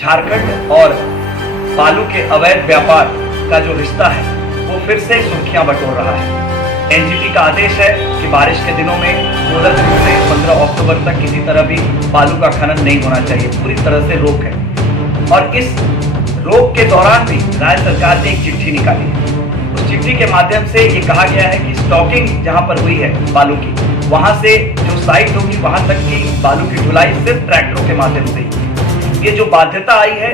झारखंड और बालू के अवैध व्यापार का जो रिश्ता है वो फिर से सुर्खियां बटोर रहा है। एनजीटी का आदेश है कि बारिश के दिनों में 14 जून से 15 अक्टूबर तक किसी तरह भी बालू का खनन नहीं होना चाहिए, पूरी तरह से रोक है। और इस रोक के दौरान भी राज्य सरकार ने एक चिट्ठी निकाली है। उस चिट्ठी के माध्यम से ये कहा गया है कि स्टॉकिंग जहां पर हुई है बालू की, वहां से जो साइट होगी वहां तक की बालू की ढुलाई सिर्फ ट्रैक्टरों के माध्यम से ही। ये जो बाध्यता आई है,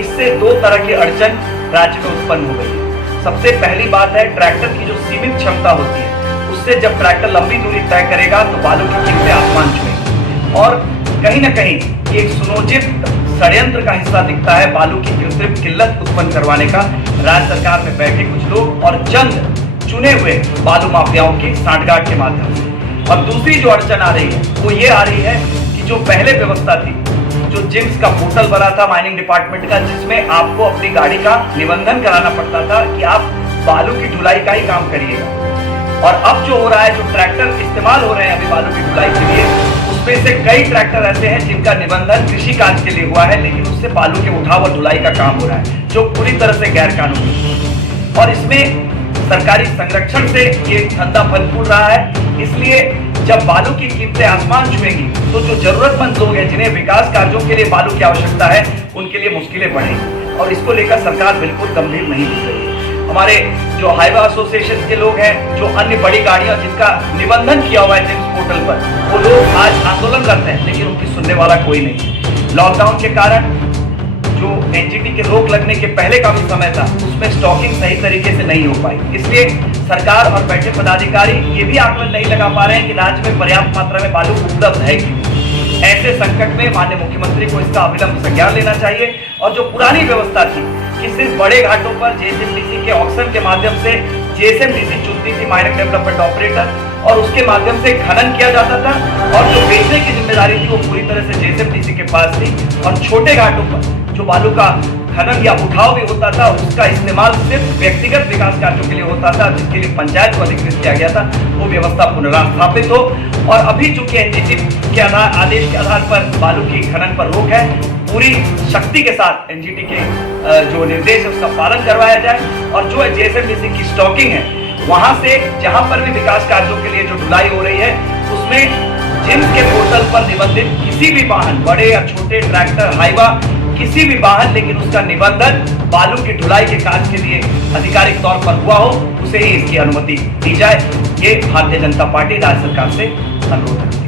इससे दो तरह की अड़चन राज्य में उत्पन्न हो गई है। सबसे पहली बात है, ट्रैक्टर की जो सीमित क्षमता होती है, उससे जब ट्रैक्टर लंबी दूरी तय करेगा तो बालू की कीमतें आसमान छुएंगी। और कहीं ना कहीं एक सुनियोजित षड्यंत्र का हिस्सा दिखता है बालू की कृत्रिम किल्लत उत्पन्न करवाने का राज्य सरकार में बैठे कुछ लोग और चंद चुने हुए बालू माफियाओं की सांठगांठ के माध्यम से। और दूसरी जो अड़चन आ रही है वो ये आ रही है कि जो पहले व्यवस्था थी, जो जिम्स का पोर्टल बना था माइनिंग डिपार्टमेंट का, जिसमें आपको अपनी गाड़ी का निबंधन कराना पड़ता था कि आप बालू की ढुलाई का ही काम करिएगा। और अब जो हो रहा है, जो ट्रैक्टर इस्तेमाल हो रहे हैं अभी बालू की ढुलाई के लिए, उसमें से कई ट्रैक्टर ऐसे हैं जिनका निबंधन कृषि कार्य के लिए हुआ है, लेकिन उससे बालू के उठाव और ढुलाई का काम हो रहा है, जो पूरी तरह से गैर कानूनी। और इसमें सरकारी संरक्षण से ये धंधा फल फूल रहा है। इसलिए जब बालू की कीमतें आसमान छुएंगी तो जो जरूरतमंद लोग हैं, जिन्हें विकास कार्यों के लिए बालू की आवश्यकता है, उनके लिए मुश्किलें बढ़ेंगी। और इसको लेकर सरकार बिल्कुल गंभीर नहीं दिख रही है। हमारे जो हाईवे एसोसिएशन के लोग हैं, जो अन्य बड़ी गाड़ियां जिसका निबंधन किया हुआ है जिम्स पोर्टल पर, वो लोग आज आंदोलन करते हैं, लेकिन उनकी सुनने वाला कोई नहीं। लॉकडाउन के कारण जो एनजीटी के रोक लगने के पहले का भी समय था, उसमें स्टॉकिंग सही तरीके से नहीं हो पाई। इसलिए सरकार और बैठे पदाधिकारी ये भी आकलन नहीं लगा पा रहे हैं कि राज्य में पर्याप्त मात्रा में बालू उपलब्ध है कि नहीं। ऐसे संकट में माननीय मुख्यमंत्री को इसका अविलंब संज्ञान लेना चाहिए। और जो पुरानी व्यवस्था थी कि सिर्फ बड़े घाटों पर जेएसएमडीसी के ऑक्शन के माध्यम से जेएसएमडीसी चुनती थी माइनिंग डेवलपमेंट ऑपरेटर, और उसके माध्यम से खनन किया जाता था, और जो बेचने की जिम्मेदारी थी वो पूरी तरह से जेएसएमडीसी के पास थी। और छोटे घाटों पर जो बालू का खनन या उठाव भी होता था, उसका इस्तेमाल सिर्फ व्यक्तिगत विकास कार्यों के लिए होता था, जिसके लिए पंचायत को अधिकृत किया गया था। वो व्यवस्था पुनर्स्थापित हो। और अभी चूंकि एनजीटी के आदेश के आधार पर बालू की खनन पर रोक है, पूरी शक्ति के साथ एनजीटी के जो निर्देश है उसका पालन करवाया जाए। और जो जेएसएमडीसी की स्टॉकिंग है, वहां से जहां पर भी विकास कार्यों के लिए जो ढुलाई हो रही है, उसमें जिम्स के पोर्टल पर निबंधित किसी भी वाहन, बड़े या छोटे, ट्रैक्टर, हाईवा, किसी भी वाहन, लेकिन उसका निबंधन बालू की ढुलाई के कार्य के लिए आधिकारिक तौर पर हुआ हो, उसे ही इसकी अनुमति दी जाए। ये भारतीय जनता पार्टी राज्य सरकार से अनुरोध करती है।